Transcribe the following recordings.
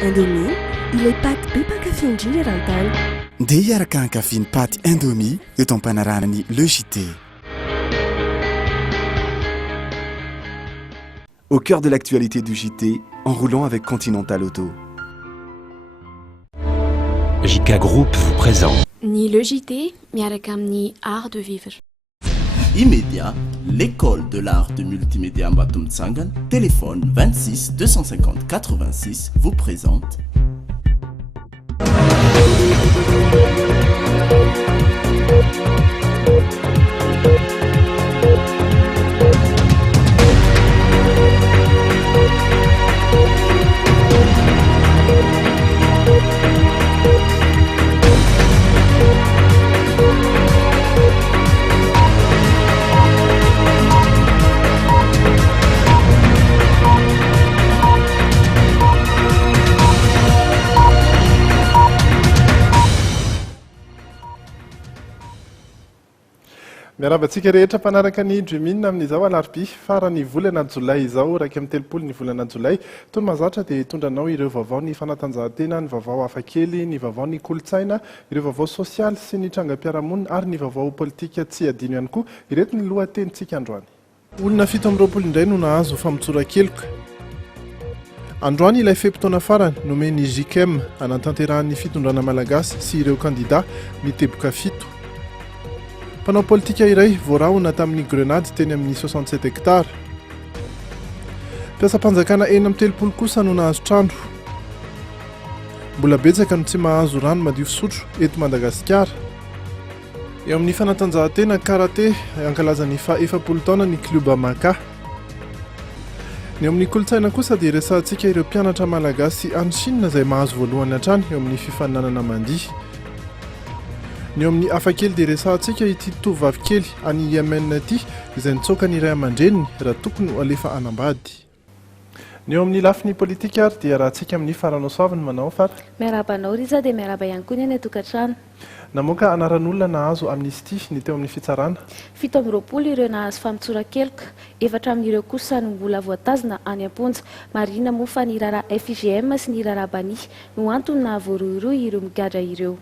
Indomie, ilay paty be mpankafy indrindra eran-tany. Ndeha hiaraka hankafy ny paty Indomie eto am-panaranany Le JT. Au cœur de l'actualité du JT, en roulant avec Continental Auto. JK Group vous présente. Ni le JT, miaraka amin'ny art de vivre. Immédiat, l'école de l'art de multimédia Mbatomtsangana, téléphone 26 250 86 vous présente. Miarabantsika rehetra mpanaraka ny Dreamina amin'izao alarobia farany volana Jolay izao raika amin'ny telopolo ny volana Jolay toy mazatra dia tondranao ireo vaovao ny fanatanjahantena, ny vaovao hafakely, ny vaovao ny kolotsaina, ireo vaovao sosialy sy ny trangam-piarahamonina ary ny vaovao politika tsy adino ihany koa ireto ny lohatenintsika androany. Olona 7 indray no nahazo famotsora-keloka. Androany ilay fepitaona farany nomeny JKM anatanterahany fitondrana malagasy sy ireo kandida miteboka fito. Mpanao politika iray voarahona tamin'ny Grenade teny amin'ny 67 hectara. Mpiasam-panjakana eny amin'ny telopolo kosa no nahazo trano. Mbola betsaka no tsy mahazo rano madio fisotro eto Madagasikara. Eo amin'ny fanatanjahantena karate ankalazany fa 70 taona ny kluba Maka. Ny eo amin'ny kolotsaina kosa dia resahantsika ireo mpianatra malagasy any Chine izay mahazo voalohany hatrany eo amin'ny fifaninanana mandihy. Ny eo amin'ny hafakely dia resahantsika ity tovovavy kely any Yemen ity izay nitsoaka ny iray aman-dreniny raha tokony alefa anambady. Ny eo amin'ny lafiny politika ary dia rahantsika amin'ny faranao soaviny manao fara. Miarabanao Riza dia miaraba ihany koa ny any atokantrano. Namoaka anaran'olona nahazo amnistia ny teo amin'ny fitsarana. 7 ireo nahazo famotsora-keloka, 4 amin'ireo kosa no mbola voatazona any am-ponja. Marina moa fa ny raharaha FIGM sy ny raharaha Bani no antony na voarohirohy ireo migadra ireo.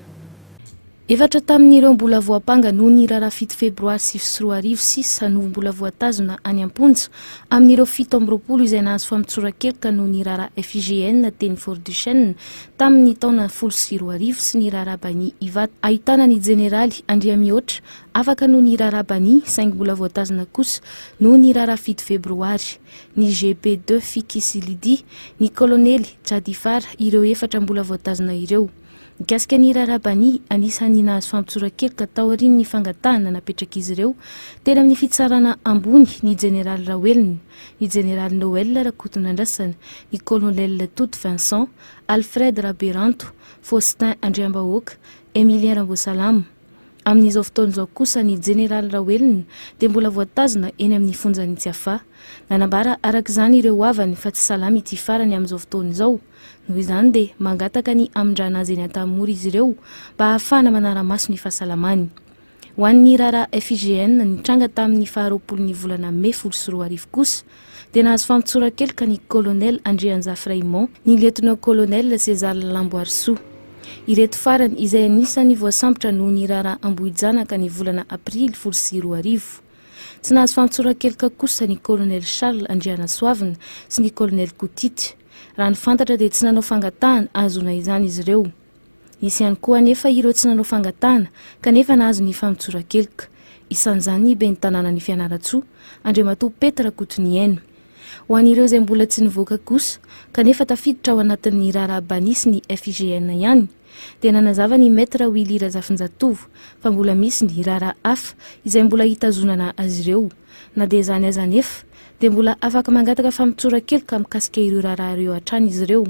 4 tamin'ireo mbola voapanga no ny raharaha 7 febroary 2026 no mbola voatazona any am-ponja. Amin'ireo 7 izay nahazo famotsora-keloka no ny raharaha FIGN teny Fort-du-Chêne tamin'ny taona 2020 sy ny raharaha Bani Ivat. Ahitana ny jeneraly Andria Mihoatra afaka no ny raharaha Bani saingy mbola voatazona kosa no ny raharaha 7 febroary. Ny GP2 Fikisilidi, ny kolonely Jadifar ireo 4 mbola voatazona ireo. Mikasika ny raharaha Bani anisan'ny nahazo famotsora-keloka tao aorian'ny fangatahana napetraka izy ireo tena amin'ny fitsarana ambony ny jeneraly Rawelina, ny jeneraly Noël Rakotonandrasana, ny kolonel Tout Vincent, Alfred Raberanto, Faustin Andriambahoaka, Emilien Rambosalamo. Amin'izao fotoana izao kosa ny jeneraly Rawelina dia mbola voatazona eny amin'ny fonjan'ny Tsiafa. Nanambara arak'izany ireo havany fa tsy salama ity farany amin'izao fotoana izao. Noho izany dia mangataka ny amin-drana azy eny an-tamory izy ireo mba ahafahana manara-maso ny fahasalamany. Ho an'ny raharaha FIGN nitranga tamin'ny 20 volana May 2020 kosa dia nahazo famotsora-keloka ny kolonel Andrianzafy Raymond, ny lieutenant kolonel César Lamboarso. Ireto farany izay anisany voasambotra noho ny raharaha Ambohijanaka ny volana Aprily 2020. Tsy nahazo famotsora-keloka kosa ny kolonel Charles Andrianasoavina sy ny kolonel Koutity. Raha ny fantatra dia tsy nanao fangatahana azona izany izy ireo. Nisy ihany koa anefa ireo tsy nanao fangatahana kanefa nahazo ny famotsora-keloka. Isan'izany ben'ny tanàna ny Fianaratsoa, Andriamatoa Petra Kotoniaina. Ho an'ireo izay mbola tsy nivoaka kosa kanefa tafiditra ao anatin'ny raharaha Bani sy ny FIGN ihany dia nanazava ny maître Willy Razafinjatovo fa mbola misy ny raharaha hafa izay mbola hitazonana azy ireo. Na dia izany aza anefa dia mbola afaka mangataka famotsora-keloka mikasika ireo raharaha ireo hatrany izy ireo.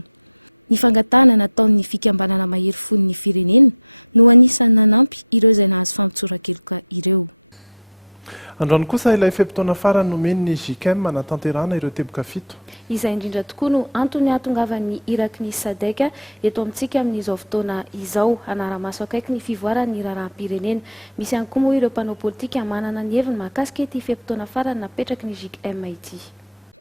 Ny fangatahana nataon'ny fikambanana mahery fon'ny firenena no anisan'ny nanampy ireo izay nahazo famotsora-keloka ireo. Androany kosa ilay fepitaona farany nomeny ny JKM anatanterahana ireo teboka fito. Izay indrindra tokoa no antony hahatongavan'ny Irak ny Sadek eto amintsika amin'izao fotoana izao hanara-maso akaiky ny fivoaran'ny raharaham-pirenena. Misy ihany koa moa ireo mpanao politika manana ny heviny mahakasika ity fepitaona farany napetraky ny JKM ity.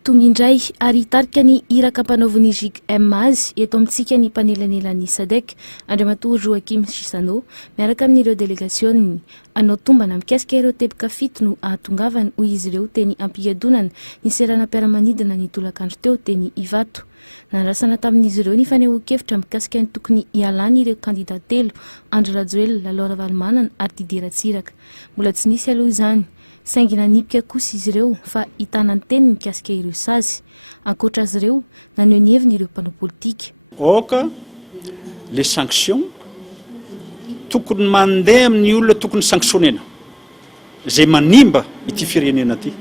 tomindray ary hitarika ny iraka mpanaovany Jig azy eto amintsika ny mpanelanelan'ny Sadek Andriamatoa Joakim Sisano miaraka amin'ireo delegaciony anao tombana mikasika ireo teboka fito no ahatongavany hoy izy ireo teny ampiadonana ny seranam-piaramanidina ny tolakandro teo teny Ivato. Nandrasana tamin'izy ireo ny fanehoan-kevitra mikasika ny tokony hialany ireo kandida telo Andry Rajoelina, Laura Valmanana ary Didier Ratsiraka. Mbola tsy nisy aloha izany. Saingy nanipika kosa izy ireo fa hitanany teny mikasika ireo sazy. Ankoatra azy ireo naneho ny heviny ireo mpanao politika. Oka les sanctions tokony mandeha amin'ny olona tokony sanctionnena zay manimba ity firenena ity,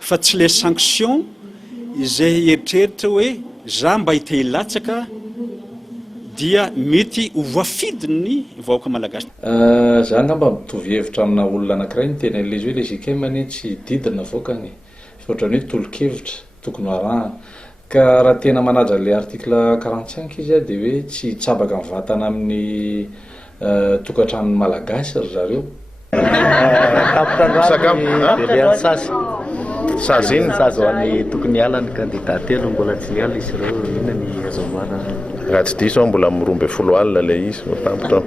fa tsy les sanctions izay eritreritra hoe za mba hita hilatsaka dia mety ho voafidiny vahoaka malagasy. Za ngamba mitovy hevitra amina olona anankiray ny tena ilay izy hoe le zikemany tsy didina vahoakany fa ohatrany hoe tolo-kevitra tokony arahana. Ka raha tena manaja le article 45 izy dia hoe tsy tsabaka mivatana amin'ny tokantranony malagasy ry zareo. Sazy iny sazy ho an'ny tokony hiala ny candidat telo mbola tsy niala izy ireo inona ny azahoana. Raha tsy diso mbola mirombe folo alina le izy tampotra.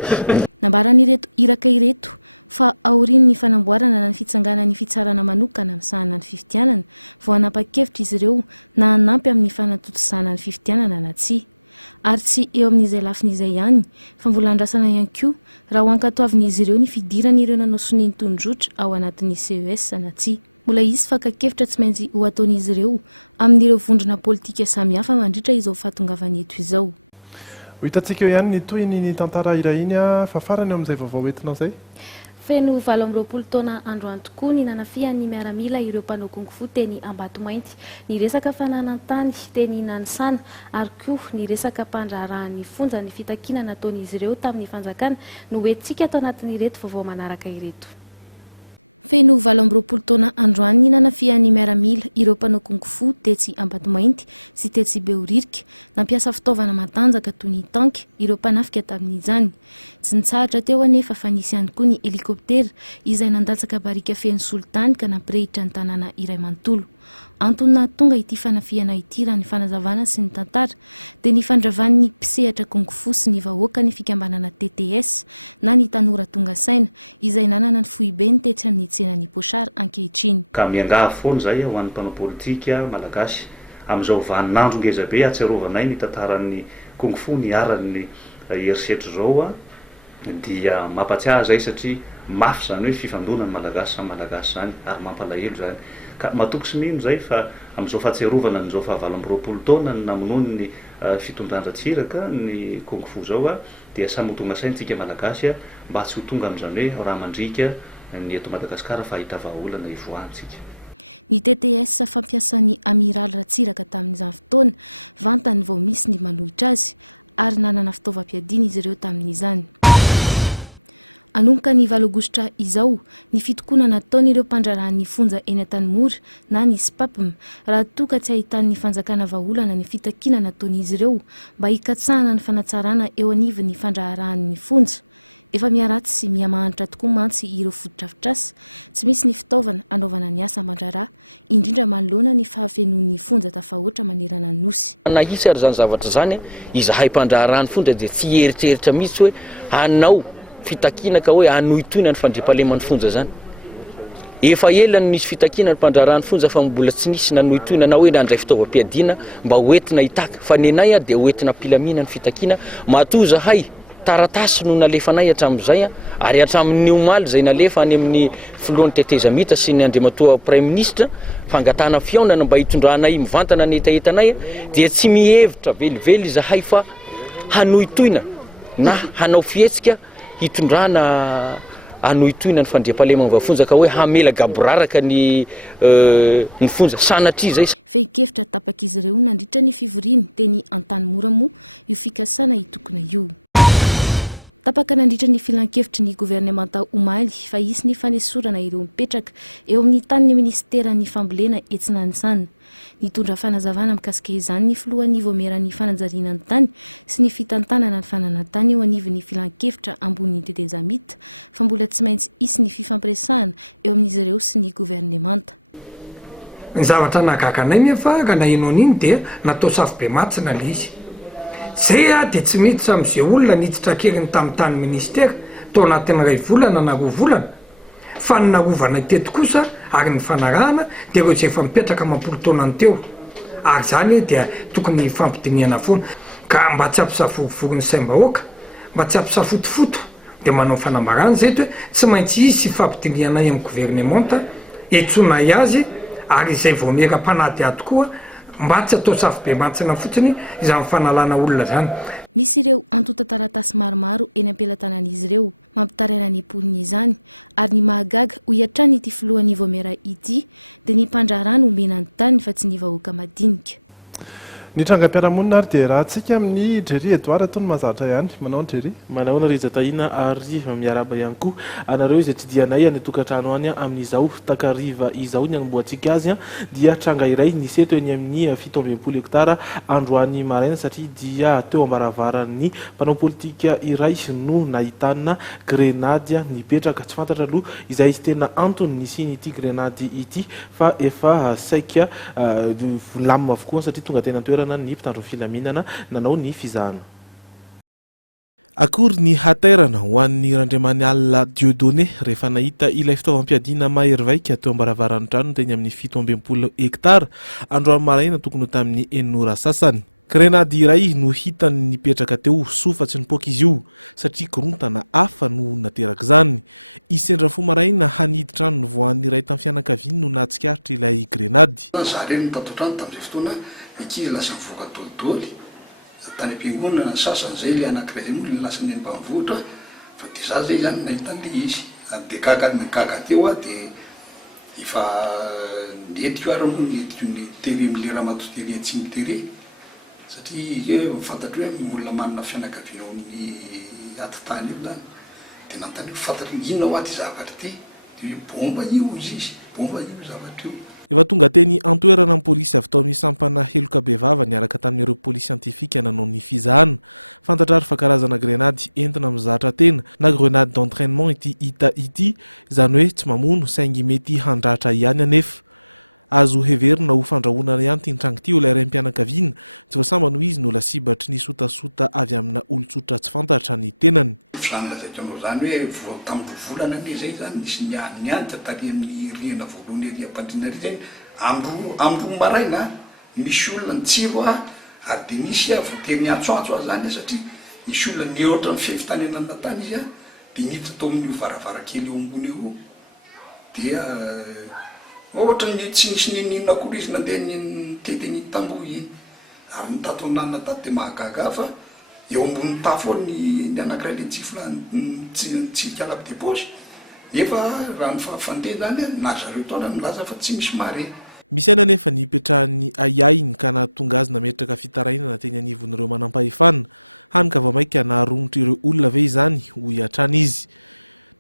Nambaranireto iraka ireto fa aoriany ny fanamboarana na ny fitsanganany fitsarana manokana amin'sahana ny fifidianana vao hanapa-kevitra izy ireo na hanampy amin'ny fanatotosana ny fifidianana na tsy. Ary tsy eo amin'izay lafin'izay ihany fa mbola andrasana ihany koa raha ho ankatoavin'izy ireo ny fidirana ireo nanao soniny tondrotra ao anatin'ny CES na tsy. Mbola izy faka-kevitra tsy maintsy ho ataon'izy ireo amin'ireo vondrona politika samihafa mandritra izao fahatongavany eto izao. Ho hitantsika eo ihany ny toyny ny tantara irahiny fa farany eo amin'izay vaovao entinao zay. Feno 20 taona androany tokoa ny nanafian'ny miaramila ireo mpanao kung-fu teny Ambatomainty. Ny resaka fananantany teny Nanisana ary koa ny resaka mpandraharahan'ny fonja ny fitakina nataon'izy ireo tamin'ny fanjakana no hoentsika atao anatin'ny ireto vaovao manaraka ireto. Feno 20 taona androany ny nanafian'ny miaramila ireo mpanao kung-fu tetsy Ambatomainty sy tetsy Beoririka nampiasa fitaovana matanjaka toy ny tanky ireo mpanafika tamin'izany. Tsy nitsahatra teo anefa fa nisy ihany koa ny helikoptera izay nandatsaka barika feno solitany ka nampirehitra ny tanàna iray manontolo. Antony nahatonga ity fanafiana ity raha ny fanazavana sy ny tantara dia ny fandravan'ny mpisehatra kung-fu sy ny vahoaka ny fikambanana TTS na ny tanora tonga saina izay nanana ny foibe ny tetsy amin'ny tsenany Pochard ankehitriny. Ka miangaha foana zay ho an'ny mpanao politika malagasy amin'izao vaninandro ngeza be atsiarovanay ny tantaran'ny kung-fu ny aran'ny herisetra zao dia mampatsiahy zay satria mafy zany hoe fifandonany malagasy samy malagasy zany ary mampalahelo zany. Ka matoky sy mino zay fa amin'izao fahatsiarovana n'izao fa 20 taona ny namonoany ny fitondran-dratsiraka ny kung-fu zao dia samy ho tonga saintsika malagasy mba tsy ho tonga amin'izany hoe raha mandrika ny eto Madagasikara fa hita vahaolana ivoahantsika. Ny TTS fampiasan'ny Amiral Ratsiraka tamin'izany fotoana vantany vao misy ny manohitra azy ary nanana fitaovam-piadiana izy ireo tamin'izany. Anomboka ny 20 aogositra izao ny fitokonana nataon'ireo mpandraharahan'ny fonja eny Antanimora na ny SPAPM raha toka tsy ahitan'ny fanjakana vahaolana ny fitakina nataon'izy ireo mba hikatsahana ny fanatsarana eo anivon'ny fandraharahan'ny fonja. Efa miaratsy sy miamahanitra tokoa mantsy ireo fotodrafitrasa tsy misy ny fitaovana anaovana ny asa aman-draharaha indrindra manoloana ny fahafenoan'ny fonja tafahoatra manerana ny nosy. Nahisy ary zany zavatra zany izahay mpandraharahan'ny fonja dia tsy eritreritra mihitsy hoe hanao fitakina ka hoe anohitoina ny fandriam-pahalemany fonja zany. Efa elany nisy fitakina ny mpandraharahan'ny fonja fa mbola tsy nisy nanohitoina na hoe nandray fitaovam-piadiana mba hoentina hitaka fa ny anay dia hoentina pilamina ny fitakina matoa zahay taratasy no nalefanay hatramin'izay ary hatramin'ny omaly zay nalefa any amin'ny filohan'ny tetezamita sy ny andriamatoa Prime Ministre fangatana fiaonana mba hitondranay mivantana ny etaetanay dia tsy mihevitra velively zahay fa hanohitoina na hanao fihetsika hitondrana anohitoina ny fandriam-pahalemana vafonja ka hoe hamela gaboraraka ny fonja sanatria zay. Fehi-kevitra tapak'izy ireo nandritra ny fivoriany teny Antanimora moa io fikasana hitokona io. Tapaka nandritra ny filan-kevitry ny gouvernemanta omaly fa isy ny fanesorana ireo mipetraka eo amin'ny tany ministeran'ny fambolena etsy Nanisana. Nitondra fanazavana mikasika izany ny filohan'ny voameran'ny fananjariana ny tany sy ny fitantanana ny fananantany eo anivon'ny filan-kevitra ambony tetezamita fa mbola tsy maintsy isy ny fifampiresahana eo amin'izy ireo sy ny gouvernemanta. ny zavatra nagaganay nefa ka nainao an'iny dia natao safy be matsina le izy zay a dia tsy miditra am'izay olona niditra keriny tamin'ny tany ministera tao anatin'ny ray volana na roa volana fa ny narovana teto kosa ary ny fanarahana dia reo zay efa mipetraka mampolo taonany teo ary zany dia tokony fampidiniana foana ka mba tsy ampisavorovoro ny saim-bahoaka mba tsy ampisafotofoto dia manao fanambarana zay to hoe tsy maintsy izy sy fampidinianay amin'ny gouvernemanta etsonay azy ary izay vao miera-panady ahy tokoa mba tsy atao safy be mantsina fotsiny izany fanalana olona zany. Misy ireo antota taratasy maromaro eny am-pelatanan'izy ireo mampitaraina ny poniny izany ary ny mahagaga ho iatrany ity filohan'ny Vomera ity dia ny mpandrarano omena ny tany fa tsy ny vahoaka madinika. Ny trangam-piarahamonina ary dia rahantsika amin'ny Jerry Edouard tony mazatra ihany manao ny Jerry manao na Rezatahina ary miaraba ihany koa anareo izay tsy dianay any tokantrano any amin'izao takariva izao ny anomboantsika azy dia tranga iray niseto eny amin'ny 720 hektara androany maraina satria dia teo ambaravaran'ny mpanao politika iray no nahitana grenady nipetraka tsy fantatra aloha izay tena antony nisiny ity grenady ity fa efa saika lamina avokoa satria tonga tena toerana ny mpitandro filaminana nanao ny fizahana. Akory ny haterana ho an'ny Randriamanialina Dieudonné rehefa nahita ilay fitaovam-piadiana mahery-vaika teo ambaravaran'ny trano teny amin'ny 720 hektara androany maraina tokony tamin'ny 9 sasany. Grenady iray no hitany nipetraka teo sofatsy ny poka izy io satria korontana hafa no nateraka izany. Isendra fo maraina haniditra ny voan'ny iray tamin'ny fianakaviany no nahatsikaritra ilay grenady. Zareny tatotrano tamin'izay fotoana ikizy lasa mivoaka dolidoly tany am-piangonana ny sasany zay le anankiray zay moa le lasa ny ambanivohitra fa dia za zay zany nahitany le izy dia gaga teo a dia efa netiko ary moa netiko ny tere milera matotere tsy mitery satria izy mifantatry hoe olona manana fianakaviana amin'ny atitany io zany dia nantany mifantatry inona ho aty zavatra ty dia bomba io izy bomba io zavatra io. Efa tonga teny antoerana ny polisy avy tao amin'ny sampana heloka bevava niaraka tamin'ireo polisy siantifika nanao ny fizahana. Fantatrary fa karazana grenady entina mizatra tena na grenade d'entraînement ity hita ity izany hoe tsy mamono saingy mety handratra ihany anefa. Azo heverina ho fandrahonana ihany ty trano ity ho ilay raim-pianakaviana tsy voasamba noho izy no lasibatry ny sotasota avy amina olon-tsotra tsy fantatra ny tenany. Zany lazaitranao zany hoe tamin'ny volana ane zay zany nisy nianitra tary amin'ny rihana voalohany riam-pandriana ry zay amroa maraina misy olona nitsiro ary dia misy voatery niantsoantso azy zany satria misy olona nihoatra ny fefitanenan tany izy dia niditra tao amin'ny varavarakely eo ambony eo dia ohatra ny tsy nisy ninina akory izy nandeha nitety ny tamboho iny ary nitatonanana taty dia mahagaga fa eo ambon'ny tafo ny anankiray le tsika lapo de posy nefa raha ny fandeha zany na zareo taona milaza fa tsy misy mare. Misy aina nefa nipetrahan'ny ayainy ka nahatonga azy nametraka fitarainana teny anivon'ireo manam-pahefana hanika vamaika naharomotra ireo olona ve izany ho hiatrana izy.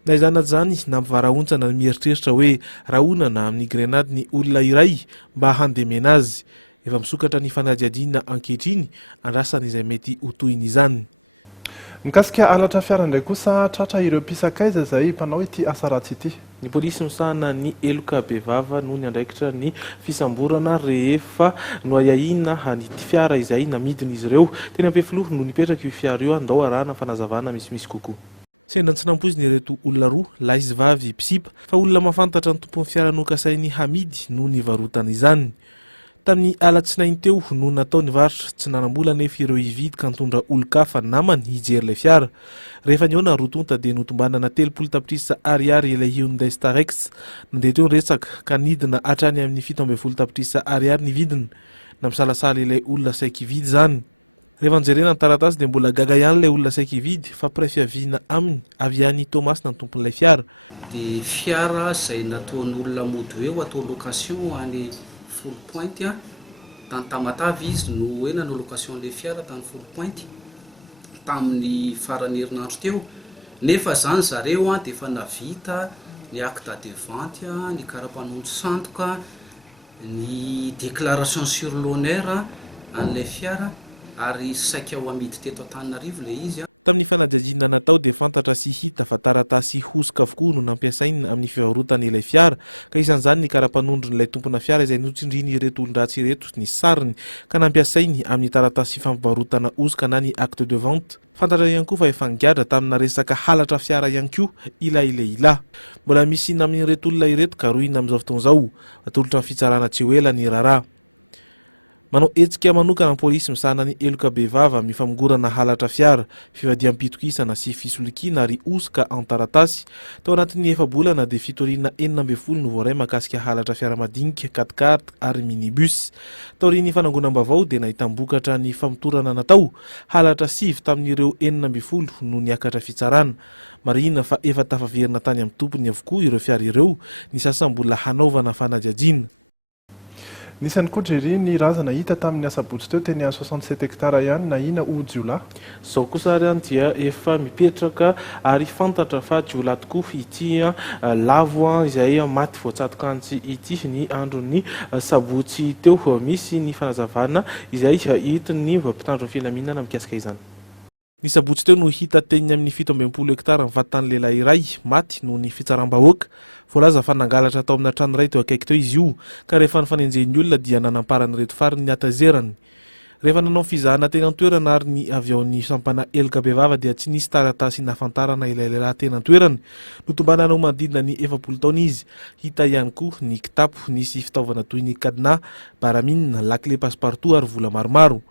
Na izany zany nampivarahontsana mieritreritra hoe rahonana amin'ny grenady ny olona iray mba handemena azy. Efa misokatra ny fanadiadiana ankehitriny andrasana izay mety ho toyiny izany. Mikasika alatra fiara indray kosa tratra ireo mpisakaiza zay mpanao ity asa ratsy ity. Ny polisy misahana ny eloka bevava no ny andraikitra ny fisamborana rehefa no ayahina hanity fiara izay namidiny izy ireo teny am-pefoloha no nipetraka io fiara io andao arahana fanazavana misimisy kokoa. Sendra tsy nampoziny ireto olona roa lahy sy vavy mpitsipa fa olona mahafantatra ny tompon'ny fiara nokasainy hamidy no nivarotana izany. Tamin'ny alatsinainy teo no natao nivarotra tsy nanambola nefa ireo hividy ka nitondra olo-kafa namany hijery ilay fiara. Rehefa ny eo narotonta dia notombanana 30 tapitrisa ariary ilay Hyundai Starex. Nandeha teo resaka ka nidina hatrany amin'ny 17 tapitrisa ariary ny vidina. Nampisalasala ilay olona saika hividy zany. Rehefa nijerena ny taratasy dia mbola gaga ihany ilay olona saika hividy fa prefiaviana aminy avy ihany Thomas na ny tompon'ilay fiara. Dia fiara izay nataon'olona mody eo atao location any Full Point tany Tamatavy izy no hoe nanao location le fiara tany Full Point tamin'ny farany herinandro teo nefa zany zareo dia efa navita ny acte de vente ny karapanondro sandoka ny déclaration sur l'honneur an'ilay fiara ary saika ho amidy teto Antananarivo le izy tamin'ny fanadihadiana natao dia fantatra sy hita fa taratasy hosoka avokoa no nampiasaina amin'ny fivarotana ilay fiara ka isan'izany ny karapanondron'ilay tompona fiara izay notsindriny ireto olon-dratsy ireto ny sariny ka nampiasainy amin'ny taratasy fampivarotana hosoka na ny acte de vente. Fantatra ihany koa fa efa nigadra tamina resaka halatra fiara ihany koa ilay lehilahy. Mbola misy ina amin'ireto olona ireto ka rohina amin'izao fotoan'izao atolotra ny fitsarana tsy ho ela ny raharaha. Manao hetsika manokana ny polisy misahana ny eloka bevava amin'ny famongorana halatra fiara, fivadiam-pitokisana sy fisolokiana ary hosoka an-taratasy. Tao anatin'ny efa-bolana dia fitoriana 40 no voaray mahakasika halatra fiara madinika, 4x4 ary minibus. Taorian'ny fanangonam-baovao dia nahitam-bokatra ny famotorana natao halatra 9 tamin'ireo 40 no niakatra fitsarana. Marihina fa efa tafaverina tany amin'ny tompony avokoa ireo fiara ireo, ny sasam-bola hanaovana fanadihadiana. Nisan'ny kodrery ny razana hita tamin'ny asabotsy teo teny 67 hektara ihany na ina ho jiolahy. Zao kosa ary dia efa mipetraka ary fantatra fa jiolahy tokoa ity lavo izay maty voatsatoka antsy ity ny andron'ny sabotsy teo. Misy ny fanazavana izay hitiny mpitandro ny filaminana mikasika izany. Ny sabotsy teo no hita teny amin'ny 17 hektara vatany lehilahy iray maty noho ny fitsaram-bahoaka. Voalaza fa nangalatra tao amina trano iray teo akaiky teo izy io ka rehefa nifanenjen'ny olona dia nanamparany reto fariny ny atazerany. Rehefa nanao fizahana teny an-toerana ary ny avy ao ny sampana eloka bevava dia tsy nisy taratasy nafantarana ilay lehilahy teny an-toerany. Notombana no manodidina ny 70 taona izy. Hita ihany koa ny kitapo, nisy fitaovana toy ny cadenas, baramine, lakle passe-partout ary vola maromaro.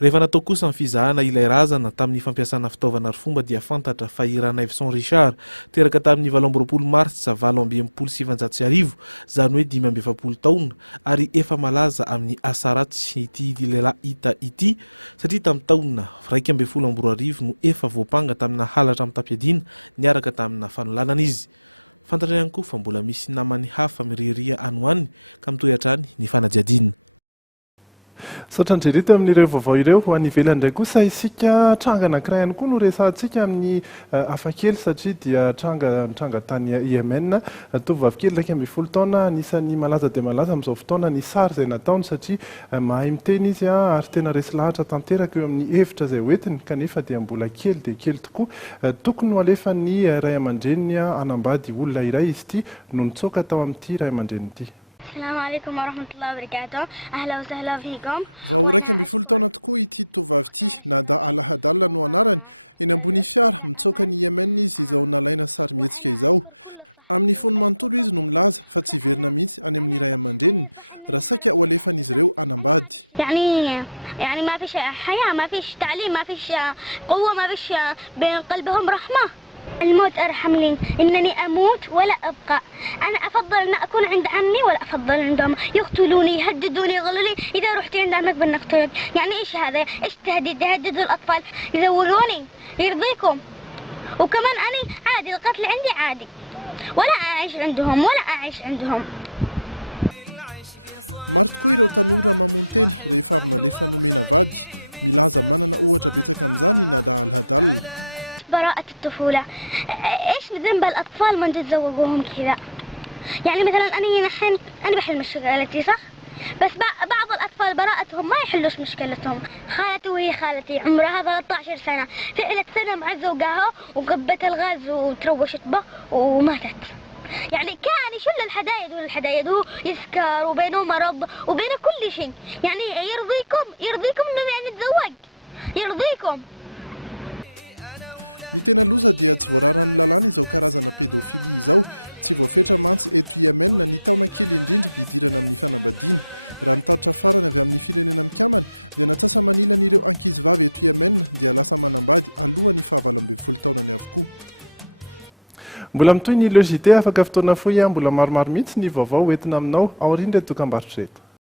Rehefa natao kosa ny fizahana ilay razana tamin'ny fampiasana fitaovana ary fomba dia fantatra fa Iranayveson Richard teraka tamin'ny 20 Martsa 2027 zany hoe 570 taona ary efa malaza amin'ny asa ratsy ity lehilahy hita ity satria tamin'ny taona 2012 no efa voapanga tamina halatra amin'ny tampiadina niaraka tamina fanolanana izy. Fantatra ihany koa fa mbola misy namany hafa miriria anoany ka mitohy hatrany ny fanadihadiana. Saotra andrerito amin'ireo vaovao ireo ho anivela indray kosa isika tranga anankiray ihany koa no resahantsika amin'ny hafakely satria dia tranga tany Yemen tovovavy kely 12 taona anisan'ny malaza dia malaza amin'izao fotoana ny sary izay nataony satria mahay miteny izy ary tena resy lahatra tanteraka eo amin'ny hevitra izay hoentiny kanefa dia mbola kely dia kely tokoa. Tokony ho alefan'ny ray aman-dreniny anambady olona iray izy ity no nitsoaka tao amin'ity ray aman-dreniny ity. السلام عليكم ورحمة الله وبركاته أهلا وسهلا فيكم. Vao raika amby folo taona tokoa ity tovovavy ity Nada Alhadalla no anarany eny ambony fiara mitsoaka ny Yemen izy izao nalaina sary mihetsika izao. Amin'ny fony manontolo izy no milaza fa tsy verina mihitsy any amin'ny ray aman-dreniny raha saika ho alefan'izy ireo anambady. يعني ما فيش حياة ما فيش تعليم ما فيش قوة ما فيش بين قلبهم رحمة. الموت أرحم لي إنني أموت ولا أبقى. أنا أفضل أن أكون عند عمي ولا أفضل عندهم يقتلوني يهددوني يقولوا لي إذا رحت عند عمك بنقتلك. يعني إيش هذا؟ إيش تهديد؟ يهددوا الأطفال يزوجوني يرضيكم. وكمان أنا عادي القتل عندي عادي ولا أعيش عندهم ولا أعيش عندهم. Maro tokoa ireo tanora mamontena rehefa avy nalefa nomena vady milaza manana ohatra betsaka amin'izany Nada Alhadalla. براءة الطفولة. إيش ذنب الأطفال من تتزوجوهم كذا؟ يعني مثلا أنا بحل مشكلتي صح؟ بس بعض الأطفال براءتهم ما يحلوش مشكلتهم. خالتي وهي خالتي عمرها 13 سنة فعلت سنة مع زوجها وقبت الغاز وتروشت به وماتت. يعني كان يشل الحدايد هو يسكر وبينه مرض وبينه كل شيء. يعني يرضيكم إنه يعني يتزوج يرضيكم. Ny tena loza dia tsy voararany lalàna izao karazana pédophilie izao tsy voafetra mantsy eto Yemen ny taona kely indrindra hidirana amin'ny fanambadiana. Raha nitatitra farany avy amin'ny firenena mikamana dia natsasa manilana ireo ankizivavy eto Yemen dia lasa manambady alohan'ny 12 taonany avokoa. Mbola mitoy ny logité afaka fotoana fohy mbola maromaro mihitsy ny vaovao entina aminao ao rindra dokam-barotra reto.